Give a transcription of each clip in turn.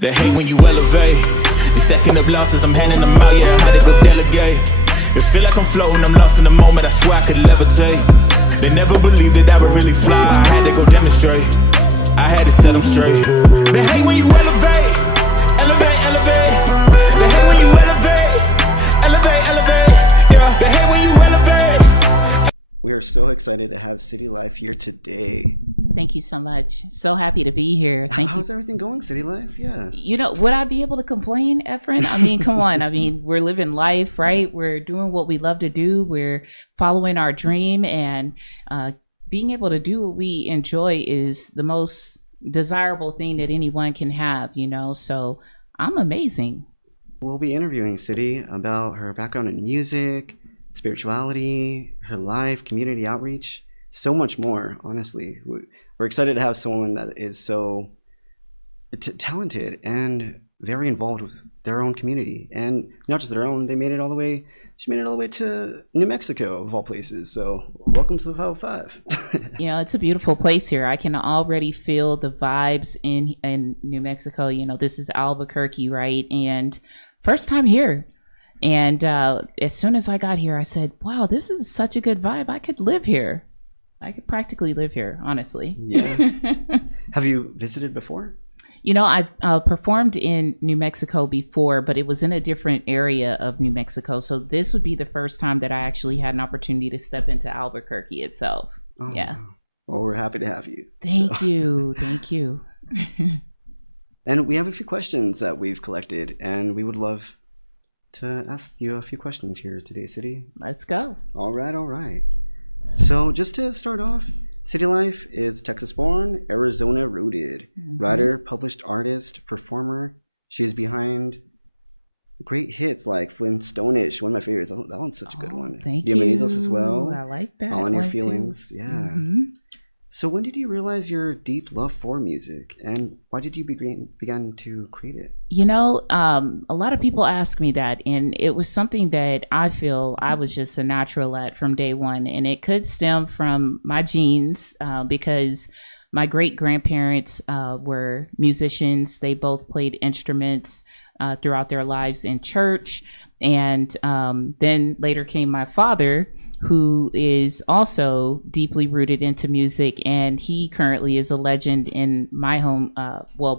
They hate when you elevate. You're stacking up losses, I'm handing them out, yeah, I had to go delegate. It feel like I'm floating, I'm lost in the moment, I swear I could levitate. They never believed that I would really fly, I had to go demonstrate. I had to set them straight. They hate when you elevate. Elevate, elevate. They hate when you elevate. Elevate, elevate. Yeah, they hate when you elevate. We are so excited to have City Lyfe here today. Thank you so much. So happy to be here. How's everything going, City Lyfe? Yeah. You know, would I be able to complain, Efren? I mean, come on. I mean, we're living life, right? We're doing what we love to do. We're following our dream, and being able to do what we enjoy is the most desirable thing that anyone can have, you know? So I'm amazing. We'll be interviewing City about her background in music, spirituality, her life, community outreach, so much more, honestly. We're excited to have someone that is so talented and very involved with their own community, and not just their own. She made it all the way to New Mexico, of all places. So welcome to the 505. You know, it's a beautiful place here. I can already feel the vibes in New Mexico. You know, this is Albuquerque, right? And first time here. And as soon as I got here, I said, wow, this is such a good vibe. I could live here. I could practically live here, honestly. Yeah. Have you visited before? You know, I've performed in New Mexico before, but it was in a different area of New Mexico. So this would be the first time that I actually had an opportunity to step into Albuquerque itself. Oh, yeah. Well, we're happy to have you. Thank you. Thank you. And we have a few questions that we've collected, and we would love to ask you a few questions here today, City. Let's go. All right. So just to start off, City Lyfe is Texas-born, Arizona-rooted, writer, published artist, performer. She is behind great hits like Flintstone-ish, one of my favorites. That one's such a good one. Thank you. Bienvenidos as well. I like that. All in Your Feelings. Too. Yeah. Mm-hmm. So when did you realize your deep love for music, and why did you begin to create it? You know, a lot of people ask me that, and it was something that I feel I was just a natural at from day one. And it could stem from my genes because my great grandparents were musicians. They both played instruments throughout their lives in church. And then later came my father, who is also deeply rooted into music, and he currently is a legend in my home,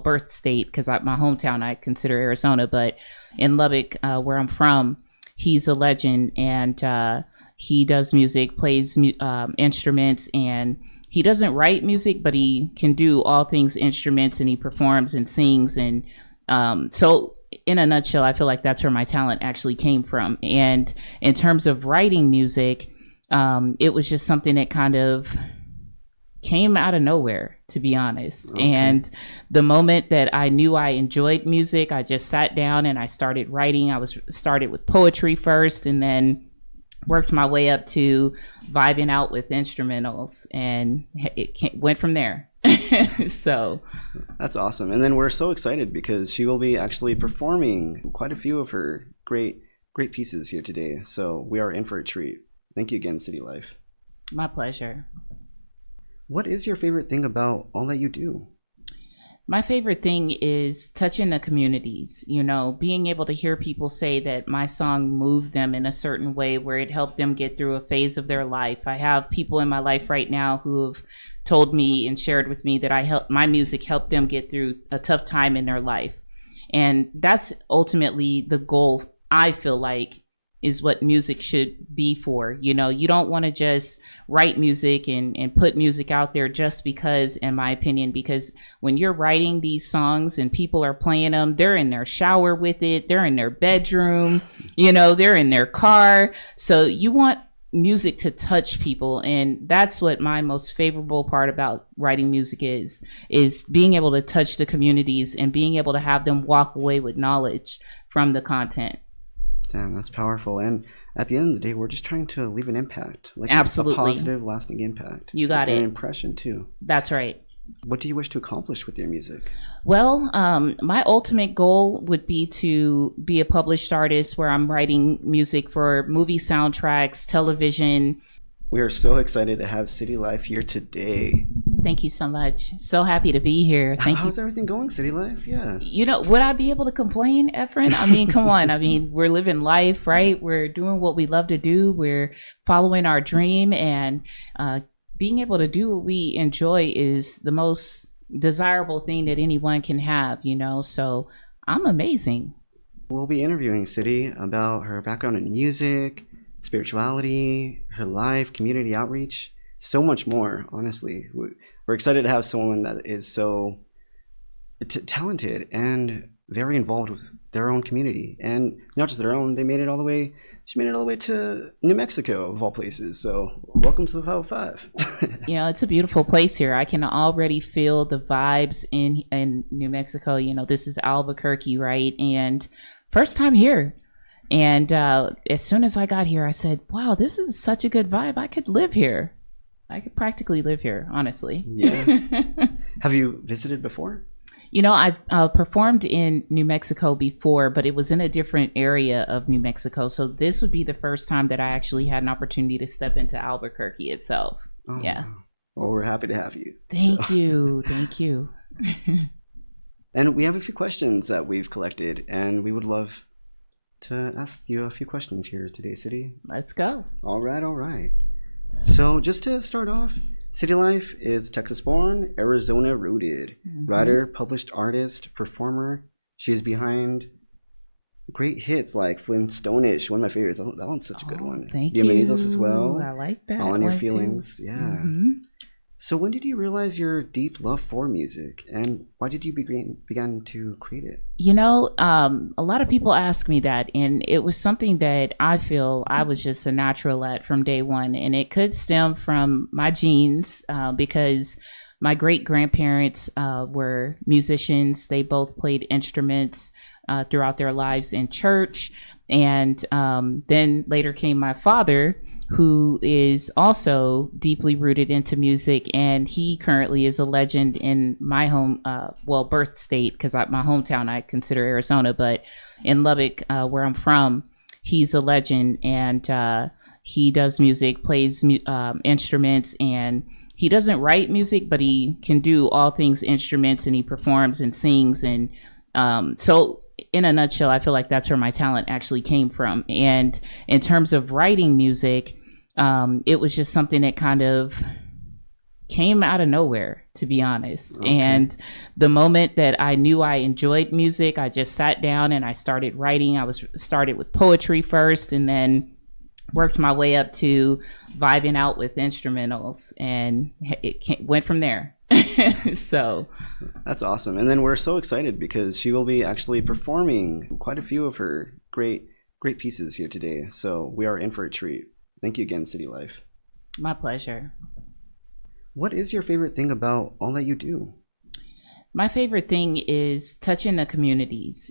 birth state, because my hometown I consider Arizona, but in Lubbock, where I'm from, he's a legend, and he does music, plays instruments, and he doesn't write music, but he can do all things instruments, and he performs and sings, and so in a nutshell, I feel like that's where my talent actually came from. And in terms of writing music, it was just something that kind of came out of nowhere, to be honest. Okay. And the moment that I knew I enjoyed music, I just sat down and I started writing. Started with poetry first, and then worked my way up to vibing out with instrumentals, and it went from there. So that's awesome. And then we're so excited because she will be actually performing quite a few of her great pieces here today. So we are in for a treat. Thank you again, City Lyfe. My pleasure. What is your favorite thing about all that you do? My favorite thing is touching the communities, you know, being able to hear people say that my song moved them in a certain way where it helped them get through a phase of their life. I have people in my life right now who have told me and shared with me that my music helped them get through a tough time in their life. And that's ultimately the goal, I feel like, is what music should be for. You know, you don't want to just write music and put music out there just because, in my opinion, because when you're writing these songs and people are playing them, they're in their shower with it, they're in their bedroom, you know, they're in their car. So you want music to touch people. And that's what my most favorable part about writing music is being able to touch the communities and being able to have them walk away with knowledge from the content. Damn, that's powerful. And at the end of the day, we're just trying to leave an impact. Like absolutely. A positive, lasting impact. You got it. An impression, too. That's right. What do you wish to accomplish with your music? Well, my ultimate goal would be to be a published artist where I'm writing music for movie soundtracks, television. We are so excited to have City Lyfe here today. Thank you so much. So happy to be here. Thank you. How's everything going, City Lyfe? Yeah. Would I be able to complain, Efren? I mean, come on. I mean, we're living life, right? We're doing what we love to do. We're following our dream, and being able to do what we enjoy is the most desirable thing that anyone can have, so I'm amazing. We'll be interviewing City about her background in music, spirituality, her life, community outreach, so much more. Honestly, we're excited to have someone that is so talented and very involved with their own community, and not just their own. She made it all the way to New Mexico, of all places. So welcome to the 505. It's a beautiful place here. I can already feel the vibes in New Mexico. This is Albuquerque, right? And first time here. And as soon as I got here, I said, wow, this is such a good vibe. I could live here. I could practically live here, honestly. Yeah. Have you visited before? I've performed in New Mexico before, but it was in a different area of New Mexico. So this would be the first time that I actually had an opportunity to step into Albuquerque itself. Oh, yeah. Well, we're happy to have you. Thank you. Thank you. And we have a few questions that we've collected, and we would love to ask you a few questions here today, City. Let's go. All right. So just to start off, City Lyfe is Texas-born, Arizona-rooted, writer, published artist, performer. She is behind great hits like Flintstone-ish, one of my favorites. That one's such a good one. Thank you. Bienvenidos as well. I like that. All on Your one Feelings. Too. Yeah. Mm-hmm. So when did you realize your deep love for music, and why did you begin to create it? A lot of people ask me that, and it was something that I feel I was just a natural at from day one, and it could stem from my genes because my great grandparents were musicians. They both played instruments throughout their lives in church, and then later came my father, who is also deeply rooted into music, and he currently is a legend in my home, birth state, because my hometown I consider Arizona, but in Lubbock, where I'm from, he's a legend, and he does music, plays instruments, and he doesn't write music, but he can do all things instruments, and he performs and sings, and so in a nutshell, I feel like that's where my talent actually came from. And in terms of writing music, it was just something that kind of came out of nowhere, to be honest. Okay. And the moment that I knew I enjoyed music, I just sat down and I started writing. I started with poetry first, and then worked my way up to vibing out with instrumentals, and it went from there. So that's awesome. And then we're so excited because she will be actually performing quite a few of her great pieces here today. So we are in for a treat. Thank you again, City Lyfe. My pleasure. What is your favorite thing about all that you do? My favorite thing is touching the communities,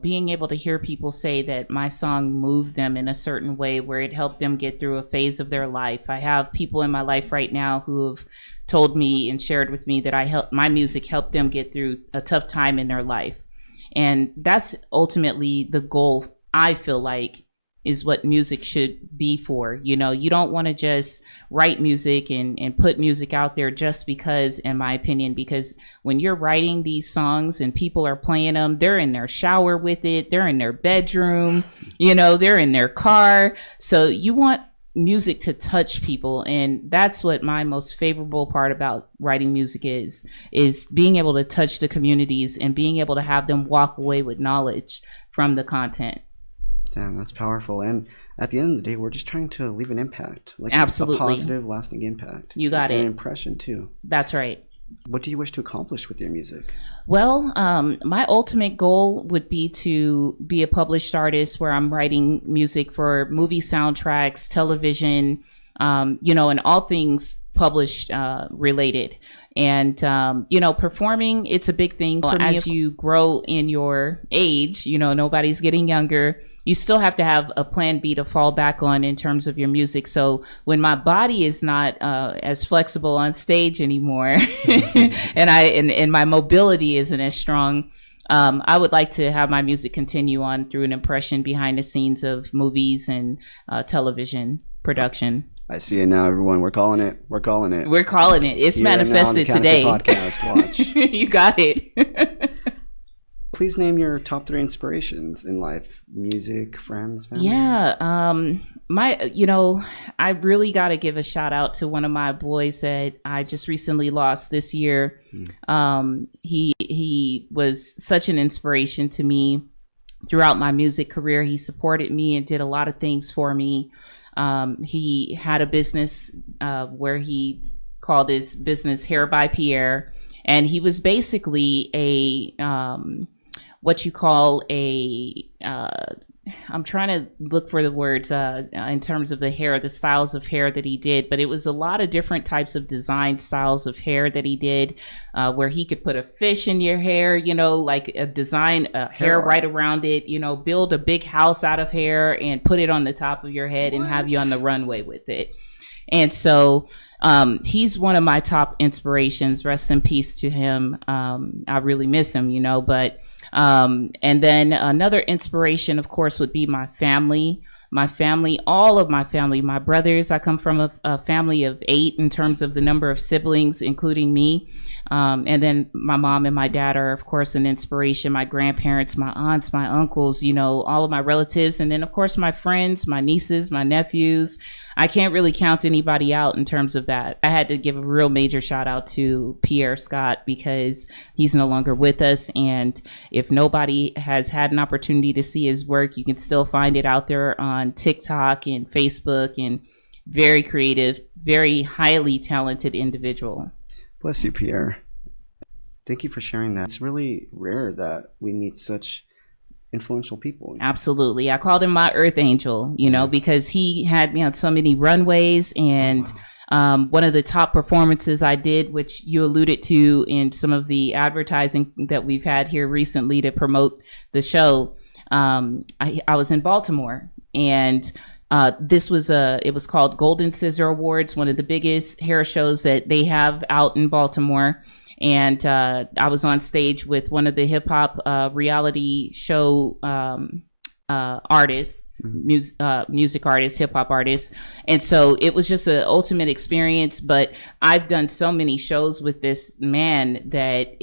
being able to hear people say that my song moved them in a certain way where it helped them get through a phase of their life. I have people in my life right now who have told me and shared with me that my music helped them get through a tough time in their life. And that's ultimately the goal, I feel like, is what music should be for. You don't want to just write music and put music out there just because, in my opinion, because when you're writing these songs and people are playing them, they're in their shower with it, they're in their bedroom, they're in their car. So you want music to touch people, and that's what my most favorable part about writing music is being able to touch the communities and being able to have them walk away with knowledge from the content. Damn, that's powerful. And at the end of the day, we're just trying to leave an impact, like absolutely a positive, lasting impact. You got it. An impression too. That's right. What do you wish to accomplish with your music? Well, my ultimate goal would be to be a published artist where I'm writing music for movie soundtracks, television, and all things published related. And, performing, it's a big thing for me. As you grow in your age, nobody's getting younger. you still have to have a plan B to fall back on in terms of your music. So when my body is not as flexible on stage anymore, and my mobility isn't as strong, I would like to have my music continue on through an impression behind the scenes of movies and television production. I see it now, everyone. We're calling it. We're calling it. It's Here manifested now on the today. CannaFit Podcast. Watch. You got it. Please name your top 3 inspirations in life: music, friends, family. Yeah, I really got to give a shout out to one of my boys that I just recently lost this year. He was such an inspiration to me throughout my music career. He supported me and did a lot of things for me. He had a business where he called his business Hair by Pierre, and he was basically what you call I'm trying to look for the words in terms of the styles of hair that he did, but it was a lot of different types of design styles of hair that he did, where he could put a fish in your hair, like design hair right around it, build a big house out of hair and put it on the top of your head and have you on the runway with it. And so he's one of my top inspirations. Rest in peace to him. I really miss him, but and then another inspiration, of course, would be my family, all of my family, my brothers. I come from a family of 8 in terms of the number of siblings, including me. And then my mom and my dad are, of course, an inspiration. My grandparents, my aunts, my uncles, all of my relatives. And then, of course, my friends, my nieces, my nephews. I can't really count anybody out in terms of that. I had to give a real major shout out to Pierre Scott because he's no longer with us. And if nobody has had an opportunity to see his work, you can still find it out there on TikTok and Facebook, and very creative, very highly talented individual. Bless you, Pierre. Thank you for sharing that. It's really rare that we meet such influential people. Absolutely. I called him my earth angel, because he had me on so many runways. And one of the top performances I did, which you alluded to in some of the advertising that we've had here recently to promote the show, I was in Baltimore, and it was called Golden Scissor Awards, one of the biggest hair shows that they have out in Baltimore. And I was on stage with one of the hip hop reality show artists, music artists, hip hop artists. And so it was just an ultimate experience. But I've done so many shows with this man that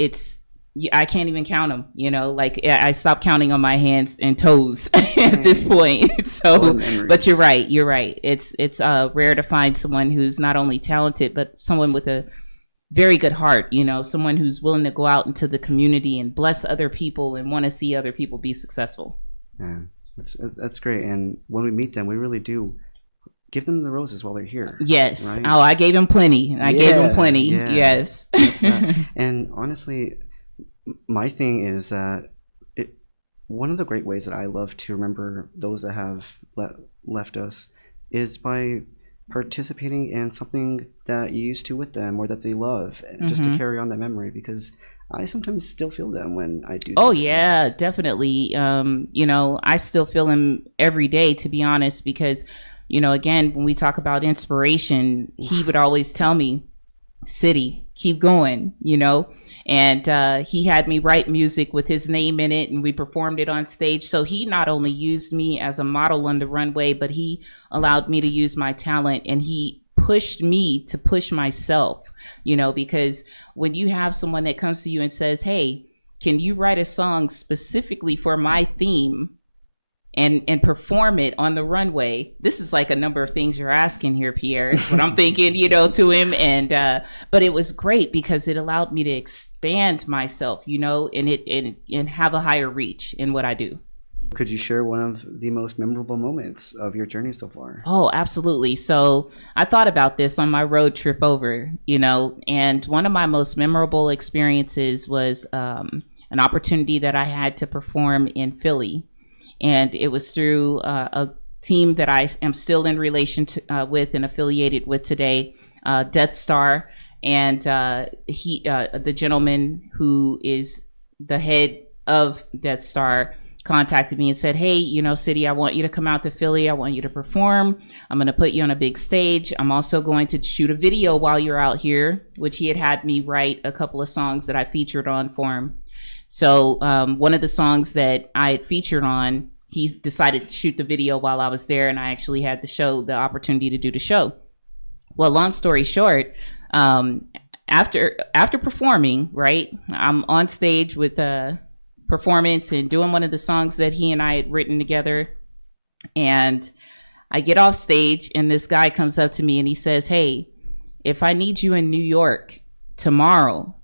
I can't even count them, I stopped counting on my hands and toes at this point. So, but you're right. It's rare to find someone who's not only talented, but someone with a very good heart, someone who's willing to go out into the community and bless other people and want to see other people be successful. Yeah, that's great. And when we meet them, we really do give them the roses while they're here. Yes. Right? Oh, I gave him plenty. Gave him plenty. Yeah. Yes. And honestly, my thing is that one of the great ways that I love to remember those that have left us is by participating in something that you used to with them or that they love, just to carry on that memory, because I sometimes still feel them when I do. Oh yeah, things. Definitely. I still feel him every day, to be honest, because, again, when we talk about inspiration, he would always tell me, City, keep going, and he had me write music with his name in it, and we performed it on stage. So he not only used me as a model on the runway, but he allowed me to use my talent, and he pushed me to push myself, because when you have someone that comes to you and says, hey, can you write a song specifically for my theme and perform it on the runway? This is like a number of things you're asking here, Pierre, is what I'm thinking, to him. And but it was great because it allowed me to expand myself, and have a higher reach in what I do. Could you share one of the most memorable moments of your journey so far? Oh, absolutely. So I thought about this on my road trip over, and one of my most memorable experiences was an opportunity that I had to perform in Philly. And it was through a team that I am still in relation with and affiliated with today, Death Star. And the gentleman who is the head of Death Star, contacted me and said, hey, you know, City, I want you to come out to Philly. I want you to perform. I'm going to put you on a big stage. I'm also going to shoot a video while you're out here, which he had me write a couple of songs that I featured on for him. So one of the songs that I had featured on, he decided to shoot the video while I was there, and I actually had the opportunity to do the show. Well, long story short, after performing, right, I'm on stage with a performance and doing one of the songs that he and I had written together, and I get off stage and this guy comes up to me and he says, hey, if I need you in New York tomorrow,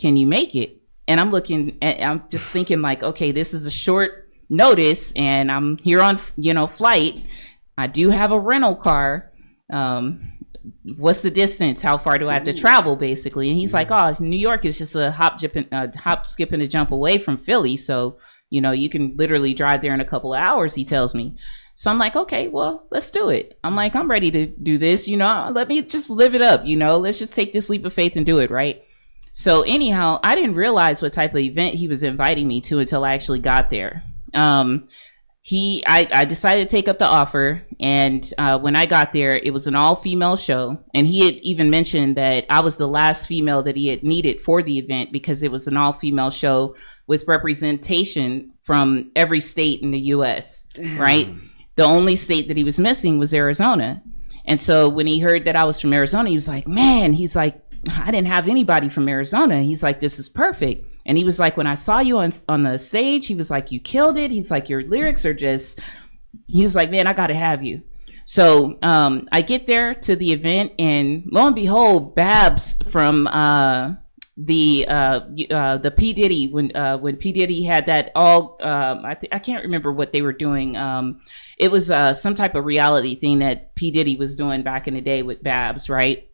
can you make it? And I'm just thinking like, okay, this is a short notice and I'm here on, you know, flight. I do have a rental car. What's the distance? How far do I have to travel, basically? And he's like, oh, New York is just a hop, skip, and a jump away from Philly. So, you know, you can literally drive there in a couple of hours, he tells me. So I'm like, okay, well, let's do it. I'm like, I'm ready to do this. You know, let me just live it up. You know, let's just take this leap of faith and do it, right? So anyhow, I didn't realize what type of event he was inviting me to until I actually got there. I decided to take up the offer, and when I got there, it was an all-female show, and he had even mentioned that I was the last female that he had needed for the event because it was an all-female show with representation from every state in the U.S. Damn. Right? The only state that he was missing was Arizona. And so when he heard that I was from Arizona, he was like, man, he's like, I didn't have anybody from Arizona. He's like, this is perfect. And he was like, when I saw you on the stage, he was like, you killed it. He's like, your lyrics are just, he was like, man, I got to have you. So I get there to the event, and lo and behold, Babs from the P. Diddy, when P. Diddy had that I can't remember what they were doing. It was some type of reality thing that P. Diddy was doing back in the day with Babs, right?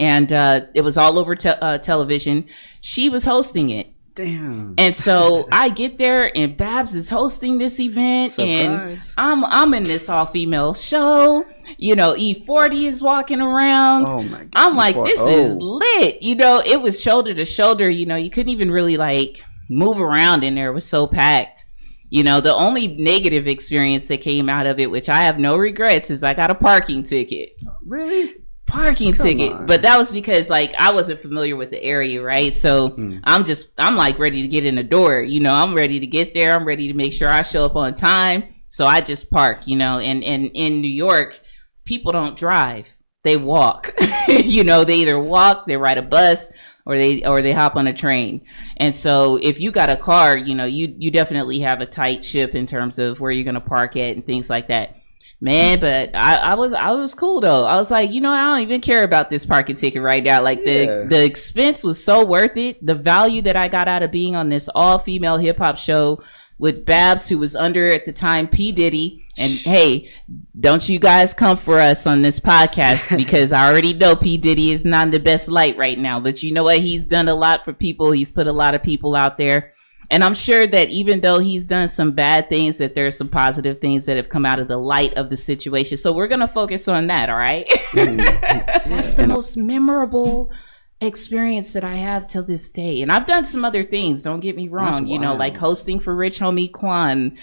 And it was all over television. She was hosting it. Damn. And so I get there and Babs is hosting this event. Surprise. And I'm in this all-female show. You know, E40 is walking around. Oh my God. I'm like, this is lit. You know, it was shoulder to shoulder. You know, you couldn't even really like move around in there. It was so packed. You know, the only negative experience that came out of it, which I have no regrets, is I got a parking ticket. Really? Parking ticket. But that was because like I wasn't familiar with the area, right? So I'm like ready to get in the door. You know, I'm ready to get there. I'm ready to make sure I show up on time. So I just park, you know, and in New York, people don't drive. They walk. You know, they either walk, they ride a bus, or they hop on a train. And so if you got a car, you know, you definitely have a tight ship in terms of where you're going to park at and things like that. Man, but I was cool though. I was like, you know, I don't even care about this parking ticket right now. Like the expense was so worth it. The value that I got out of being on this all-female hip-hop show with Babs, who was under at the time P. Diddy. And hey, don't you guys come for us on this podcast because I already know P. Diddy is not in the best light right now. But you know what? He's done a lot for people. He's put a lot of people out there. And I'm sure that even though he's done some bad things, that there's some positive things that have come out of the light of the situation. So we're going to focus on that. All right. That's the most memorable experience that I have till this day. And I've done some other things. Don't get me wrong. You know, like hosting for Rich Homie Quan,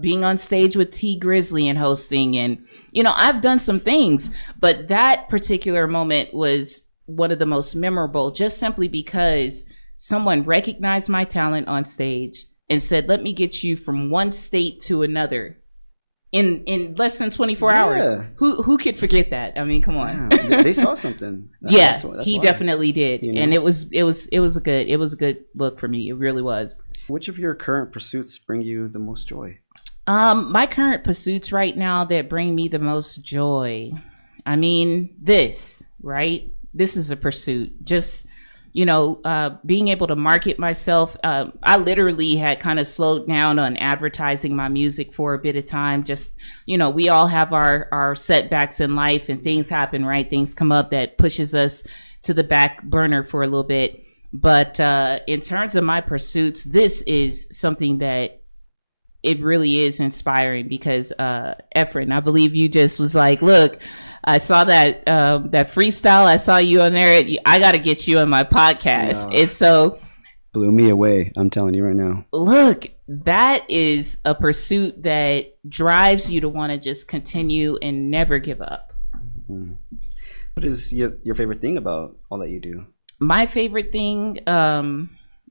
being on stage with T Grizzly and hosting. And, you know, I've done some things. But that particular moment was one of the most memorable, just simply because someone recognized my talent on stage and said, let me get you from one state to another in less than 24 hours. Who could forget that? I mean, come on. Yeah, they saw something. That's he definitely did. You know? And it was a good look for me. It really was. Which of your current pursuits bring you the most joy? My current pursuits right now that bring me the most joy. I mean, this is a pursuit. Just, you know, being able to market myself. I literally had kind of slowed down on advertising my music for a bit of time. Just, you know, we all have our setbacks in life and things happen, right? Things come up that pushes us to the back burner for a little bit. But in terms of my pursuits, this is something that it really is inspiring because Efren, I believe you just was like, look, I saw that freestyle. I saw you on there. I got to get you on my podcast. No. And so Blew me away. I'm telling you right now. Look, that is a pursuit that drives you to want to just continue and never give up. Mm-hmm. What is your favorite thing about all that you do? My favorite thing,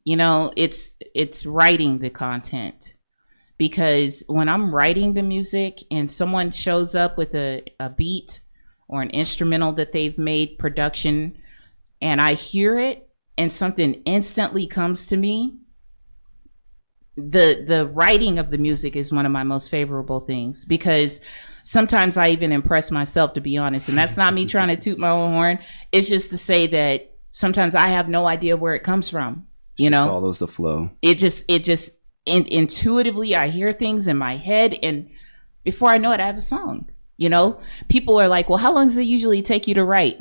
it's writing the content. Because when I'm writing the music and someone shows up with a beat or an instrumental that they've made production, and I hear it and something instantly comes to me, the writing of the music is one of my most favorable things, because sometimes I even impress myself, to be honest. And that's not me trying to toot my own horn. It's just to say that sometimes I have no idea where it comes from. You know, follows the flow. It just intuitively I hear things in my head, and before I know it, I have a song. You know, people are like, well, how long does it usually take you to write?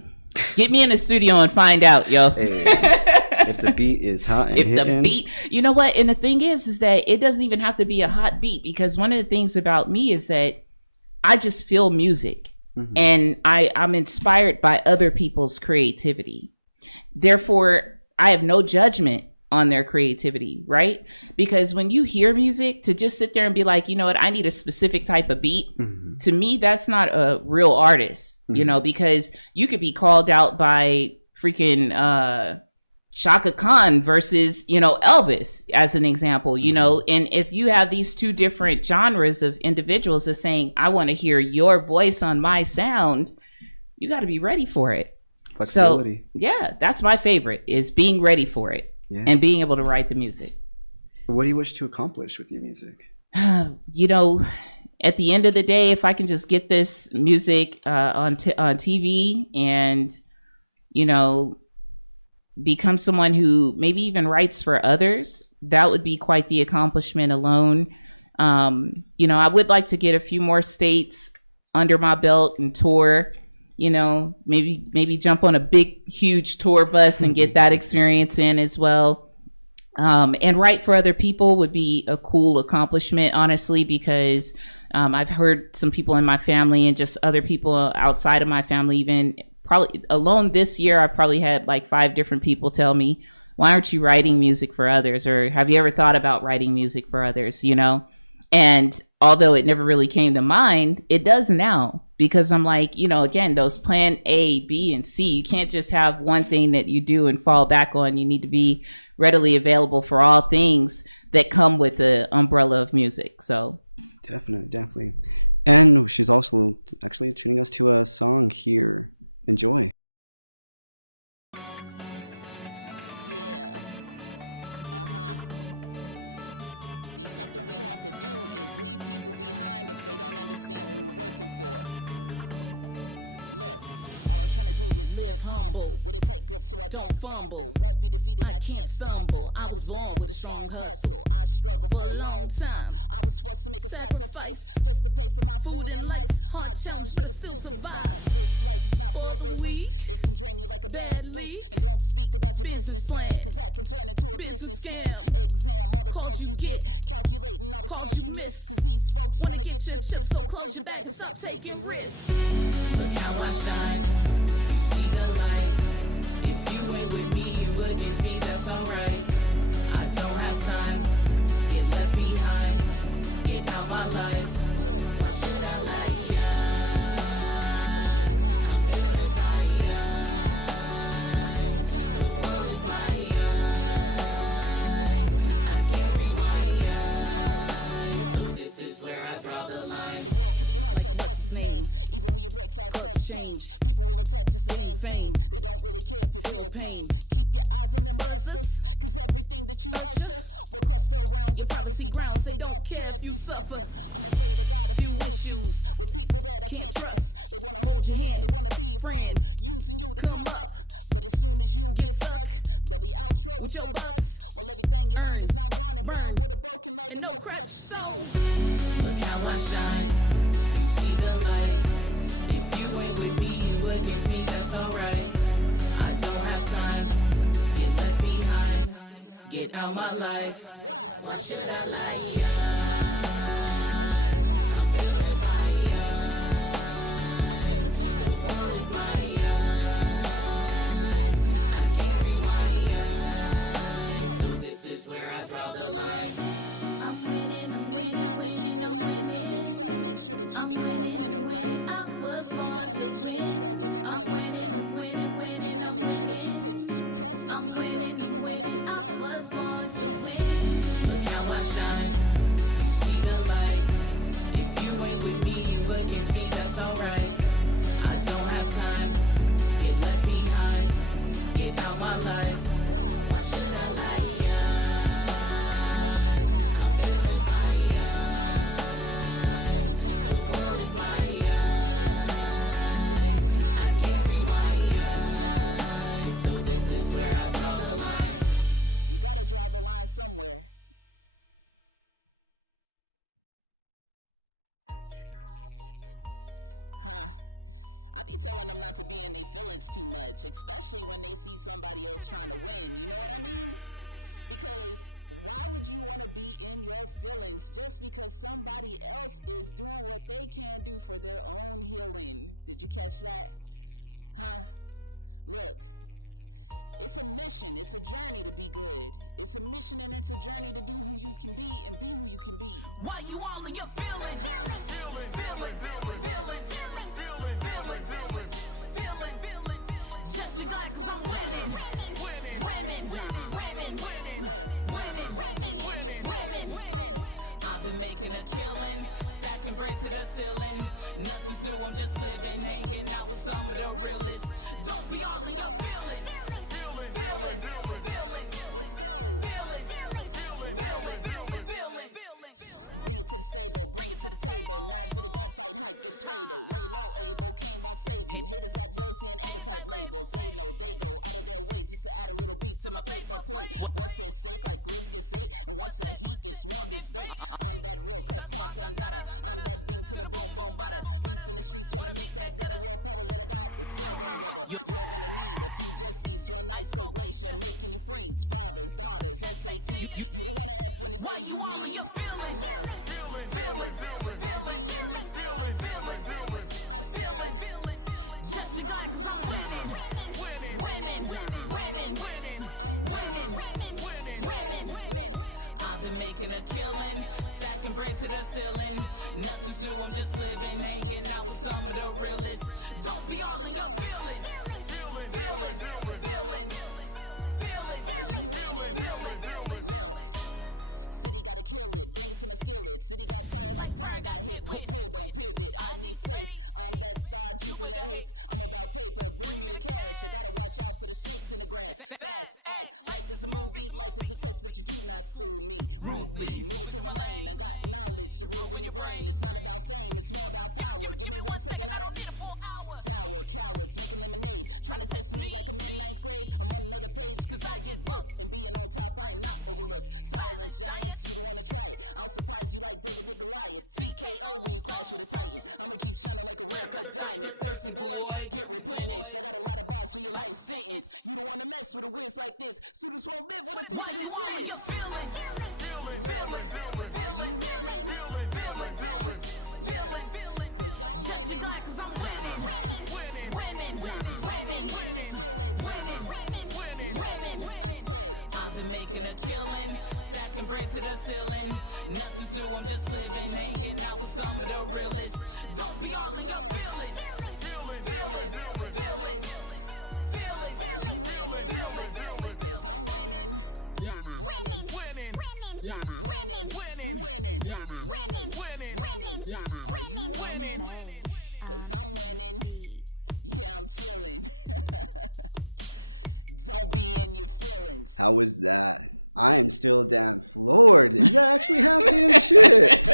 Get me in the studio and find out, yo. Hey, if the beat is hot and the beat, you know what? And the thing is that it doesn't even have to be a hot beat, because one of the things about me is that I just feel music, and I'm inspired by other people's creativity. Therefore, I have no judgment on their creativity, right? Because when you hear music, to just sit there and be like, you know what, I need a specific type of beat, to me, that's not a real artist, you know, because you could be called out by freaking Shaka Khan versus, you know, Elvis, as an example, you know. And if you have these two different genres of individuals that's saying, I want to hear your voice on my sound, you got to be ready for it. Flexibility. So yeah, that's my favorite, is being ready for it. Yeah. And being able to write the music. What do you wish to accomplish with your music? You know, at the end of the day, if I can just get this music on TV and, you know, become someone who maybe even writes for others, that would be quite the accomplishment alone. You know, I would like to get a few more states under my belt and tour. You know, maybe jump on a big, huge tour bus and get that experience in as well. And write for other people would be a cool accomplishment, honestly, because I've heard some people in my family and just other people outside of my family, even probably alone this year, I've probably had like 5 different people tell me, why aren't you writing music for others? Or have you ever thought about writing music for others, you know? And although it never really came to mind, it does now, because I'm like, you know, again, those plan A, B, and C, you can't just have one thing that you do and fall back on. You need to be readily available for all things that come with the umbrella of music. So definitely. And she's also actually tuning us to a song here. Enjoy. Something we have to do is leave people behind if they don't understand what we're working for. Look, all I'm trying to do is live humble, with a tight grip so I don't fumble. Won't be defeated, I can't stumble. I was born with a strong hustle. I struggled for a long time. I was forced to make a sacrifice just to pay for my food and lights. Hard challenge, but I still survive. This life is not for the weak. It can drain you like a bad leak. And don't speak about your business plan, cause that can turn into a business scam. Exam all the calls you get, calculating all the calls you miss, cause these folks wanna get your chips, so close your bag and stop taking risks. Look how I shine. You see the light. If you ain't with me, you witness me, that's alright. I don't have time. Get left behind. Get out my life. Look, why should I lie? What should I lie? What should I lie? I'm feeling fine. I'm feeling fine. Yeah. The world is mine. The world is mine. So this is where I draw the line. The world can be harsh, like what's his name? Even when you break fast, steps change. People will attack just to gain fame. They don't really care if you feel pain. Keep your eyes on them busters, cause everything that you usher will cluster around your privacy grounds. They don't care if you suffer. I'm afraid I got a few issues with people that I can't trust. They wanna hold your hand, they wanna be your friend, using you to come up. But as soon as you get stuck, they'll be out road with your bucks, while everything you earned is now gone and burned with a broken leg and no crutch. So look how I shine. You see the light. If you ain't with me, you against me, that's alright. I don't have time. Get left behind. Get out my life. Why? Why should I lie? Why should I lie? Why should I lie? I'm feeling fine. I'm feeling fine. The world is mine. The world is mine. sure that you become a winner, right? You gotta make sure that you don't give up on yourself. You gotta make sure that you put trust into yourself, even when others don't. Look how I shine, you see the light. If you ain't with me, you against me, that's alright. I don't have time, get left behind, get out my life. Why should I lie? Why should I lie? Why should I lie? I'm feeling fine, I'm feeling fine. Yeah, the world is mine, the world is mine. So this is where I draw the line. You gotta draw the line somewhere. I be telling them not to be in their feelings too much, especially when they see somebody else trying to win, you know what I mean? Because why would you want to be in your feelings just because somebody else is doing what they can do for their own healing? Did you catch that? Look, it's a mission, it's a journey to be good. It's a mission and it's a journey to do who you can be and be who you can be. Why you all in your feelings? Just because I'm winning. Look, don't be in your feelings, cause I've been making a killing, stacking bread to the ceiling. Nothing's new, I'm just living, hanging out with some of the realest. Don't be all of your feelings. Let's go. Bring it to the stable, bring it to the table. Knives of the gunfight, hype gets fatal. Lay low, able, cane won't save you. Haters got jealousy and anger type labels. They know they go out of their way just to add a little beat to my paper plate. Once that steak like ribs get ate, and once that heat gets warmed, it's baked. I'm that real cut cloth ungata. I'm that bean to the boom boom butter. Beast in the streets wanna make that gutter world power that I got. It's still burn rubber. You're gonna need a few jet skis for a nice cold glacier, making you freeze. Fathers, daughters, SATs. You don't wanna F when it's A's you need. Look. Feelings, don't be in your feelings. I said, just because I'm winning, I'm winning. Yeah, look, I've been making a killing, stacking bread to the ceiling. Nothing's new, I'm just living, hanging out with some of the realest. Don't be all of your feelings. Are you winning? Look. City gotta kill it, bring it to my skillet. City got fire like prior got hit with. Hold on, pivot, I need space. I'm that star Jupiter hates. I'm about paper, bring me the cash. I gotta watch out for the snakes in the grass. Fast act, life is a movie, life is a test, but you do not school me. Rudely, moving through my lane. I got knowledge to ruin your brain. It's not about fame, it's more about power. Give me 1 second, I don't need a full hour. Sour cowards making lemonade, trying to test me like I'm in 9th grade. I'm on another page cause I get books, and being on top I am not overlooked. Silence giants, you don't wanna try it. I'll surprise you like David the Goliath. TKO when you clash with a titan. I'ma keep shining like a rare cut diamond. Thirsty boy, get replenished. I got a lot of bars for your life sentence. You don't wanna mess with a whiz like this. Students won't live with a teacher this this. Look, are you winning? Look, cause I'm winning. Don't be in your feelings. Look, I said, I'm making a killing, stacking bread to the ceiling. Nothing's new, I'm just living, hanging out with some of the realest. Don't be all of your feelings. Are you winning? Cause I'm winning. Winning. Are you winning? Cause I'm winning. Yeah, I'm chilling. Don't be in your feelings. How was that? I am still damn floored. You guys actually happy and shit.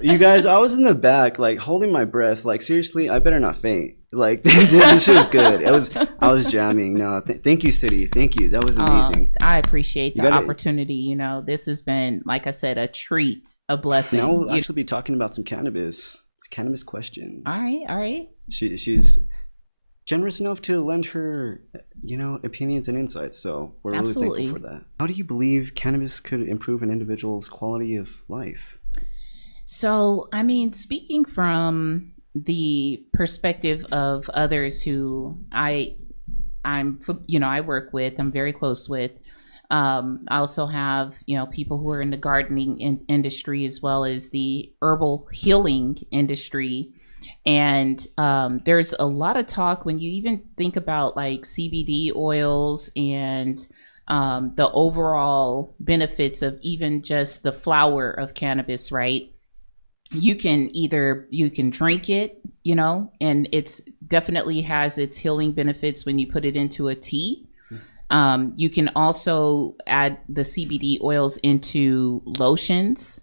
You guys, I was in the back, like holding my breath. Like seriously, I better not faint. Like this shit was good. I was jamming. No, thank you, City. Thank you. That was amazing. I appreciate the opportunity. You know, this has been, like I said, a treat, a blessing. Now we'll actually be talking about some cannabis. It's cannabis questions. All right. She's generous enough to lend her, opinions and insights. So we're really thankful for that. How do you believe cannabis could improve an individual's quality of life? So, I mean, speaking from the perspective of others who I work with, I'm very close with, I also have, people who are in the gardening industry as well as the herbal healing industry. And there's a lot of talk when you even think about like CBD oils and the overall benefits of even just the flower of cannabis, right? You can drink it, and it's definitely has its healing benefits when you put it into a tea. You can also add the CBD oils into lotions.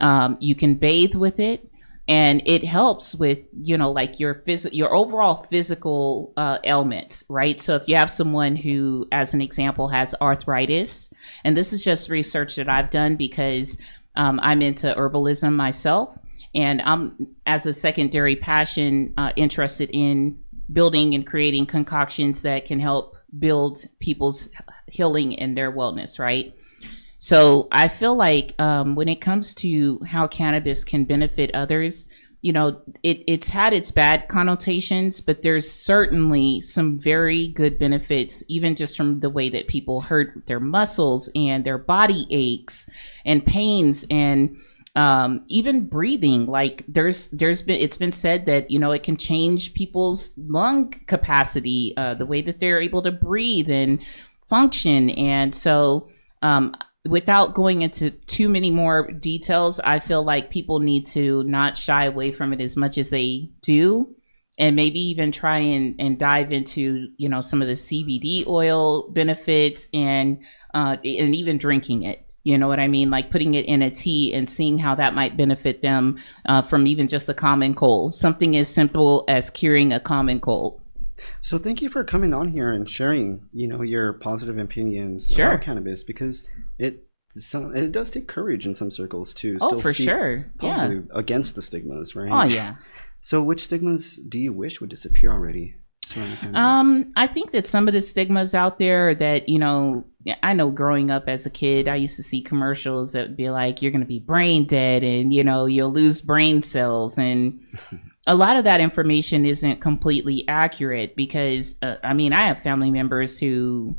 You can bathe with it, and it helps with, like your overall physical ailments, right? So if you have someone who, as an example, has arthritis, and this is just research that I've done because I'm into herbalism myself, and I'm, as a secondary passion, interested in building and creating concoctions that can help build people's healing and their wellness, right? So I feel like when it comes to how cannabis can benefit others, it's had its bad connotations, but there's certainly some very good benefits, even just from the way that people hurt their muscles and their body aches and pains and even breathing. Like it's been said that, it can change people's lung capacity, the way that they're able to breathe and function. And so, without going into too many more details, I feel like people need to not shy away from it as much as they do, and maybe even try and dive into, some of the CBD oil benefits and even drinking it. You know what I mean? Like putting it in a tea and seeing how that might benefit them from even just a common cold. Something as simple as curing a common cold. So thank you for coming on here and sharing, your positive opinions about cannabis, because it does take courage in some circles to still for speak sure. positive against the stigmas, right? Oh yeah. So which stigmas do you wish would disappear already surrounding cannabis? I think that some of the stigmas out there that, I know growing up as a kid, I used to see commercials that would be like, you're going to be brain dead and, you'll lose brain cells. And a lot of that information isn't completely accurate because, I have family members who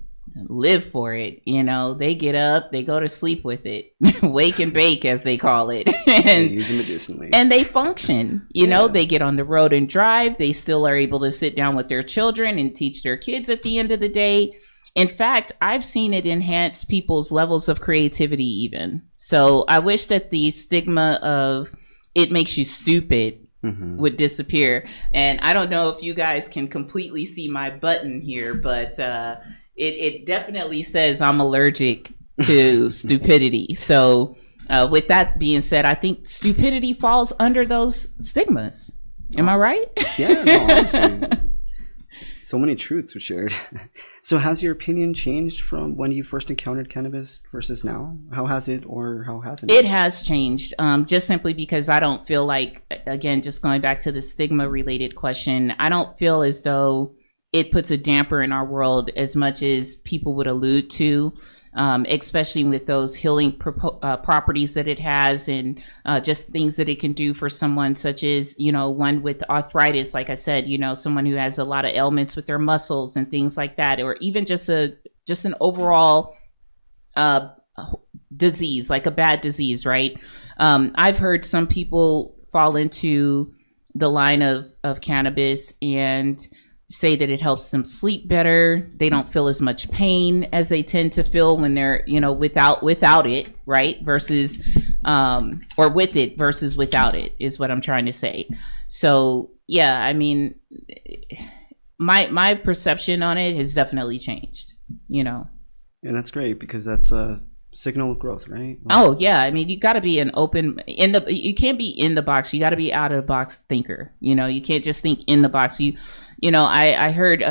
live for it. They get up, they go to sleep with it, wake and bake, as they call it, and use it medicinally. And they function. They get on the road and drive. They still are able to sit down with their children and teach their kids at the end of the day. In fact, I've seen it enhance people's levels of creativity even. So I wish that the stigma of it makes you stupid would disappear. And I don't know if you guys can completely see my button here, but it definitely says I'm allergic to stupidity. So with that being said, I think stupidity falls under those stigmas. Am I right? Yeah, no, honestly. So many truths were shared. So has your opinion changed from when you first encountered cannabis versus now? How has it, or how hasn't it? It has changed, just simply because I don't feel like, again, just going back to the stigma related question, I don't feel as though it puts a damper in our world as much as people would allude to, especially with those healing properties that it has, and just things that it can do for someone such as, one with arthritis, like I said, someone who has a lot of ailments with their muscles and things like that, or even just an overall disease, like a bad disease, right? I've heard some people fall into the line of cannabis and say that it helps them sleep better. They don't feel as much pain as they tend to feel when they're, without it, right? Versus, or with it versus without it is what I'm trying to say. So yeah, my perception on it has definitely changed, And that's great, because that's a signal of growth, right? Oh yeah. You gotta be you can't be in the box. You gotta be out of the box thinker. You can't just think in the box. I heard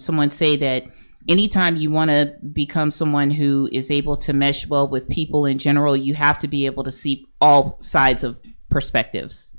someone say that anytime you want to become someone who is able to mesh well with people in general, you have to be able to see all sides of perspectives.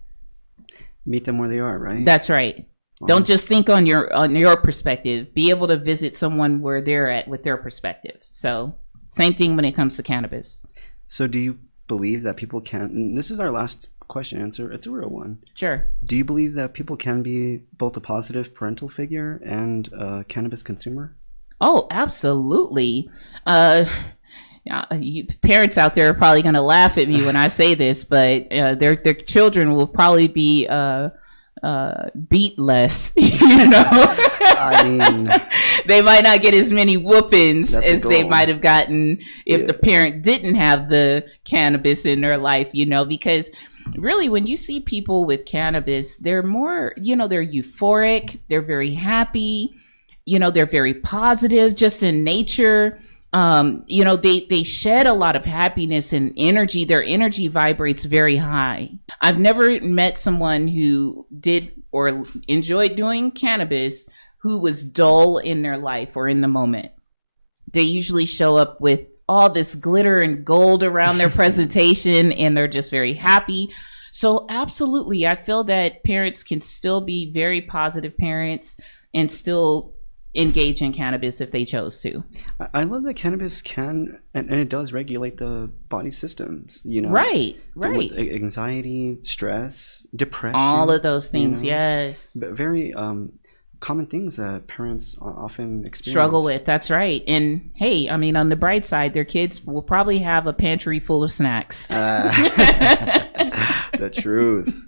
Meet them where they are, right? That's right. Wow. Don't just think on your perspective. Be able to visit someone where they're at with their perspective. So same thing when it comes to cannabis. So do you believe that people can, and this is our last question answer, it's a real one. Sure. Do you believe that people can be both a positive parental figure and a cannabis consumer? Oh, absolutely. You parents out there are probably going to laugh at me when I say this, but their children will probably be beat less. You know, I mean, they might not get as many whoopings That's a as they goal. might have gotten if Yeah. the parent didn't have the cannabis in their life. You know, because really, when you see people with cannabis, they're more, you know, they're euphoric, they're very happy, you know, they're very positive just in nature. You know, they shed a lot of happiness and energy. Their energy vibrates very high. I've never met someone who did or enjoyed doing cannabis who was dull in their life or in the moment. They usually show up with all this glitter and gold around their presentation, and they're just very happy. So absolutely, I feel that parents can still be very positive parents and still engage in cannabis if they chose to. I love that cannabis can and it does regulate the body systems, you know. Right. With anxiety, stress, depression. All of those things, you know? yes. But very common things that parents often experience. Struggle with, that's right. And hey, I mean, on the bright side, their kids will probably have a pantry full of snacks. The truth.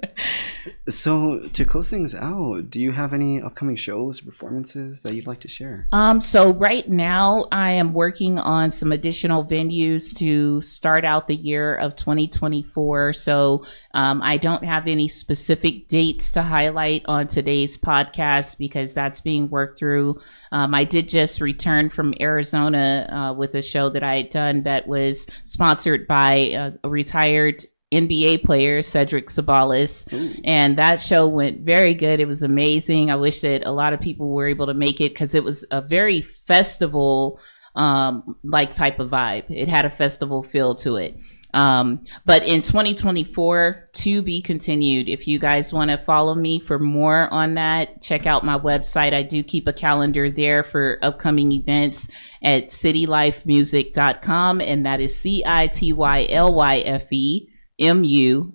So to close things out, do you have any upcoming shows, performances that you'd like to share? So right now I am working on some additional venues to start out the year of 2024. So I don't have any specific dates to highlight on today's podcast because that's being worked through. I did just return from Arizona with a show that I had done that was sponsored by a retired NBA player, Cedric Sabalas. And that show went very good. It was amazing. I wish that a lot of people were able to make it because it was a very festival like type of vibe. It had a festival feel to it. But in 2024, to be continued. If you guys want to follow me for more on that, check out my website. I do keep a calendar there for upcoming events at citylyfemusic.com, and that is CITYLYFE MUSIC.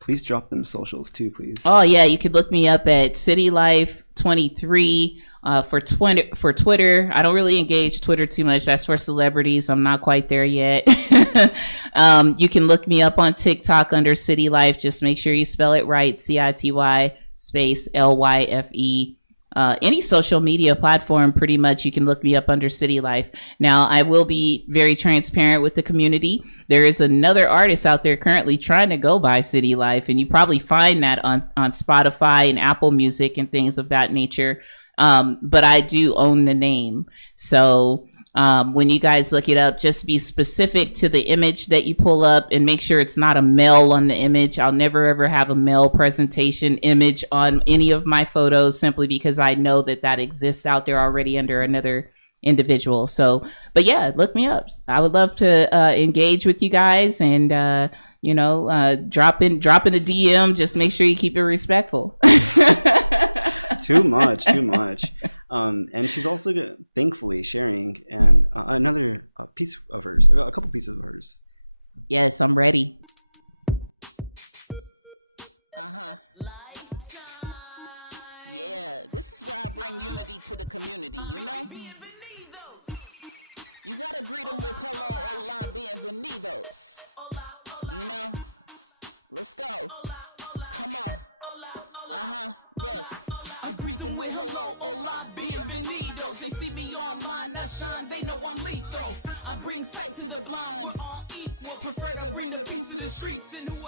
Please drop them socials too, please. Oh yeah, you could look me up at City Lyfe 23 for Twitter. I don't really engage Twitter too much. That's for celebrities. I'm not quite there yet. You can look me up on TikTok under City Lyfe. Just make sure you spell it right. CITY space LYFE. Any social media platform, pretty much, you can look me up under City Lyfe. Now, I will be very transparent with the community. There is another artist out there currently trying to go by City Lyfe, and you probably find that on Spotify and Apple Music and things of that nature. But I do own the name. So when you guys look it up, just be specific to the image that you pull up and make sure it's not a male on the image. I'll never ever have a male presentation image on any of my photos simply because I know that exists out there already under another individual. So, but yeah, look me up. I would love to engage with you guys and, drop in a DM. Just make sure you keep it respectful. Too much. And she's also thankfully sharing another piece of hers, a couple pieces of hers. Yes, I'm ready. Yeah, this is where I bring unity to the community, you know? You gotta greet them with hello, hola, bienvenidos. You know? Let's go. Come on. Look. I greet them with hello, hola, bienvenidos. They see me on mine, I shine, they know I'm lethal. I bring sight to the blind, prefer to bring the peace to the streets.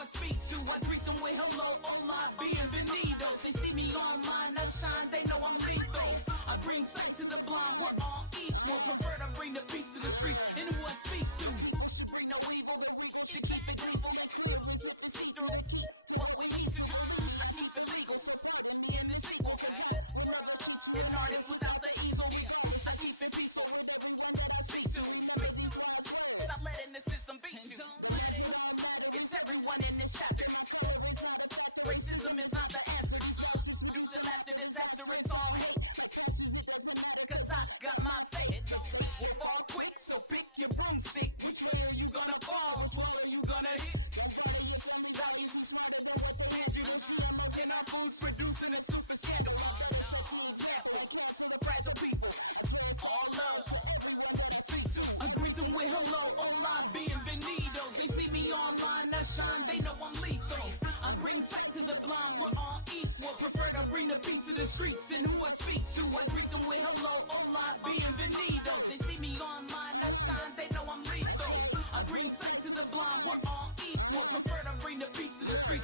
I greet them with hello, hola, bienvenidos. They see me on mine, I shine, they know I'm lethal. I bring sight to the blind. Yeah. The people should bring no evil, the regal should keep it gleeful and clear as if it's see through the key to what we need to. Believe me, I keep it legal, so pardon me in the sequel, cause I would never cheat you an artist without the easel. Regardless, I keep it peaceful with everyone that I speak to. Remember these wise words. The lives that all matter is everyone in this chapter. My color is not a factor. Racism is not the answer. These bastards producing after disaster. It's all hate. Like pastors, it doesn't matter, cause I got my faith. The fake will fall quick, so pick your broomstick. Which way are you gonna fall? Which wall are you gonna? Don't barter your family values. Be smarter than what they hand you. There's GMOs in our foods producing a stupid scandal. I better set the example and cancel the fragile people. I swear it's all love to everyone that I speak to. I greet them with hello, hola. They see me online, I shine. I bring sight to the blind. Prefer to bring the peace to the streets. And who I speak to, I greet them with hello, hola, bienvenidos. That's right, I bring sight to the blind. Look,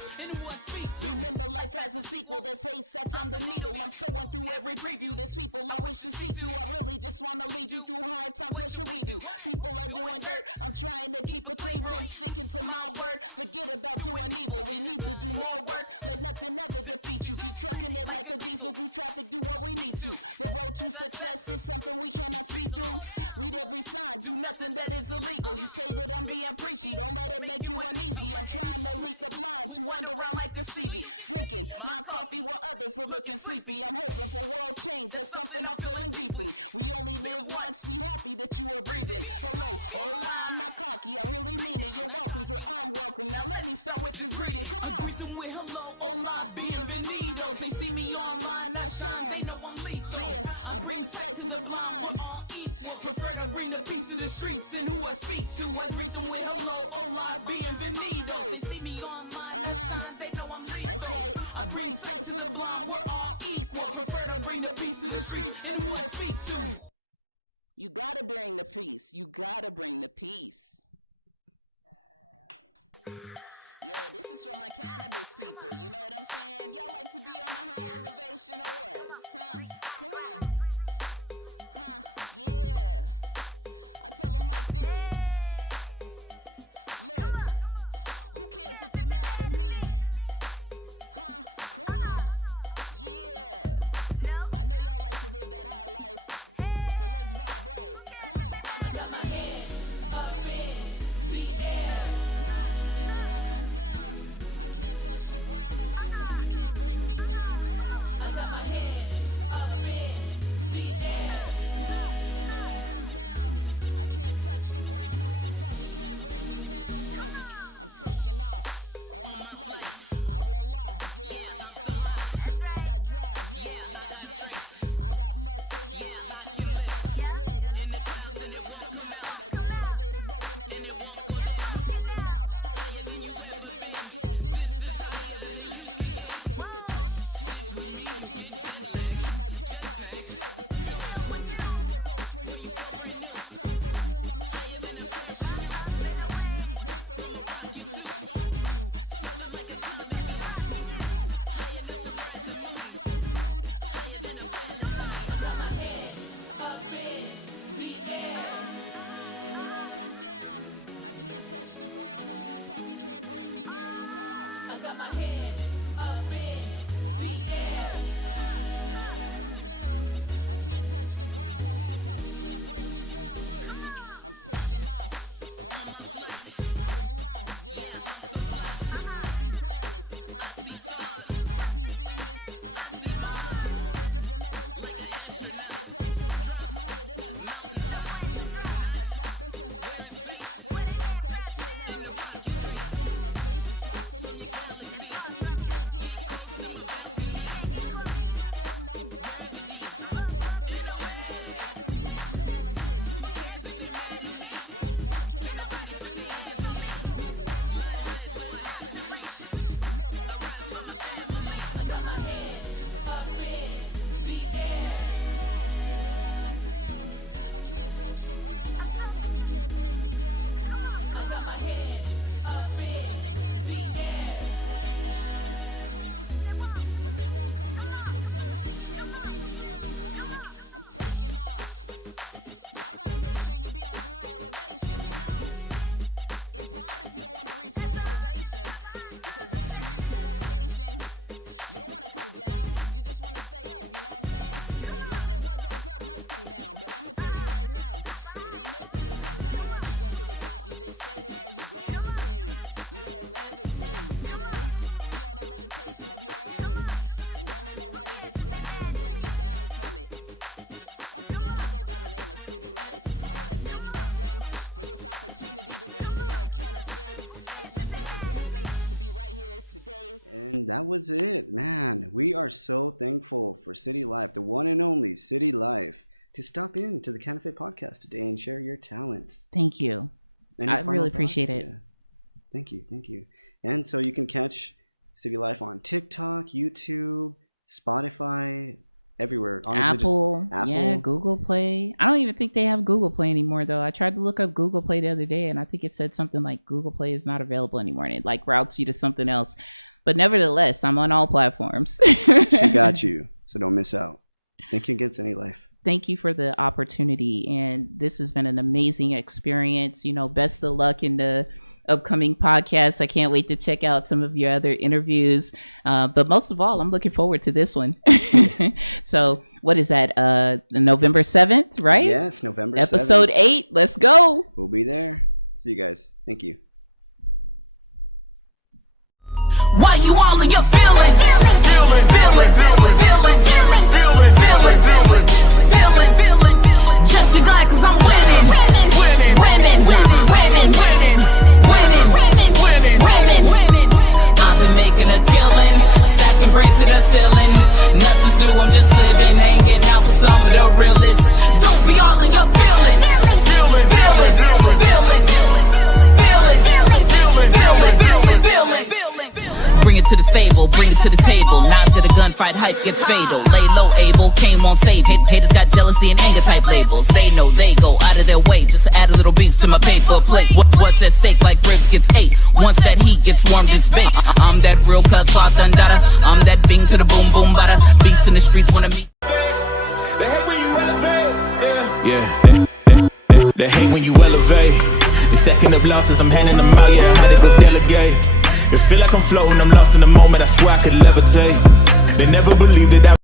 remember life has a sequel. There's haste that's on the needle. I'm sowing through every preview. There's people I wish to speak to. I really just want to lead you through hard times. What should we do? People are doing dirt. I'm trying to keep a clean room, sticking to my word. Forget about doing evil. We need to do more work. Let nothing ever defeat you. Keep trucking it like a diesel through traffic. Do what we need to. The road to success is something we cannot speed through. Read every sign. Do nothing that is illegal. You say that I'm being preachy. Don't let it make you uneasy. I'm trying to lead the blind to wander around like the Stevie, drinking my coffee while others are looking sleepy. I'm hoping for world change. That's something I'm feeling deeply. We only live once. Be happy that you are breathing. Hello, hola, I'm not cocky. I really mean it. You're welcome to I'm welcome. Now let me start with this greeting. Come on. Hola, bienvenidos. They see me online, I shine. Yeah, I bring sight to the blind. Prefer to bring the peace to the streets. And who I speak to, I greet them with hello, hola, bienvenidos. That's right, I bring sight to the blind. We're all equal. Prefer to bring the peace to the streets. And who I speak to. You gotta bring the peace. You gotta bring the peace. Yeah, this is for my cannabis people. You know what I'm saying? Y'all like to be on a high elevation or what? Huh? Come on. Huh? Yeah. I tell them like this. Look, who cares if they mad at me? Huh? Come on. Yeah. I know y'all like to live that high life. So let's vibe right. Come on. I got my hands up in the air. Come on. And it won't come down. I can't touch the ground. I'm on top. You can't bring me down. Come on. I got my hands up in the air. Come on. And it won't come down. I can't touch the ground. I'm on top. You can't bring me down. Look, I'm taking off on my flight. I won't lie. Yeah, I'm so high. I got drive. Yeah, I got strength. I got muscle. Yeah, I can lift. I got my head in the clouds and it won't come out. Like my elevator's broken and it won't go down. I'm higher now. Higher than you ever been. I swear this is higher than you can get. Take a trip. Sit with me and get jet lag. See my jet pack. It's filled with fuel. Then we'll get you to a place where you feel brand new. Turbo cool. I'm higher than a parachute. I swear my shoes is made from a rocket suit. I'm walking you. Something like a comet do. I'm shocking too. Higher enough to ride the moon. Rising mood. Higher than a pilot zoom. I got my hands up in the air. And it won't come down. I can't touch the ground. I'm on top. You can't bring me down. Come on. I got my hands up in the air. And it won't come down. I can't touch the ground. I'm on top. You can't bring me down. Look, I'm taking off on my flight. I won't lie. Yeah, I'm so fly. I see planets. today. And that was it, man. We are so thankful for City Lyfe, the one and only City Lyfe, to stop in to the CannaFit Podcast today and share your talents. Thank you. I really appreciate it. Yeah. Thank you. And so you can catch City Lyfe on TikTok, YouTube, Spotify, everywhere. Honestly, Apple, Apple. yeah, Google Play. I don't even think they have Google Play anymore, though. I tried to look up Google Play the other day, and I think it said something like Google Play is not available anymore, and it like routes you to something else. But nevertheless, I'm on all platforms. She got you, so don't miss out. Thank you again, City Lyfe. Thank you for the opportunity, and this has been an amazing experience. You know, best of luck in the upcoming podcast. I can't wait to check out some of your other interviews. But most of all, I'm looking forward to this one. So what is that? November 7th, right? Yes, November 7th. Episode 8. Let's go. We'll be there. See you guys. Thank you. Why you all in your feelings? Just be glad cause I'm winning. I've been making a killing, stacking brains to the ceiling. Nothing's new, I'm just living, hanging out with some of the realest. Don't be all in your feelings. Bring it to the stable, bring it to the table. Nod to the gunfight, hype gets fatal. Lay low, able, came on save. Haters got jealousy and anger type labels. They know they go out of their way just to add a little beef to my paper plate. What's at stake like ribs gets ate. Once that heat gets warmed, it's baked. I'm that real cut cloth undada. I'm that bing to the boom boom bada. Beasts in the streets wanna meet. They hate when you elevate. The second of losses, I'm handing them out, yeah, I had to go delegate. It feel like I'm floating, I'm lost in the moment, I swear I could levitate. They never believed that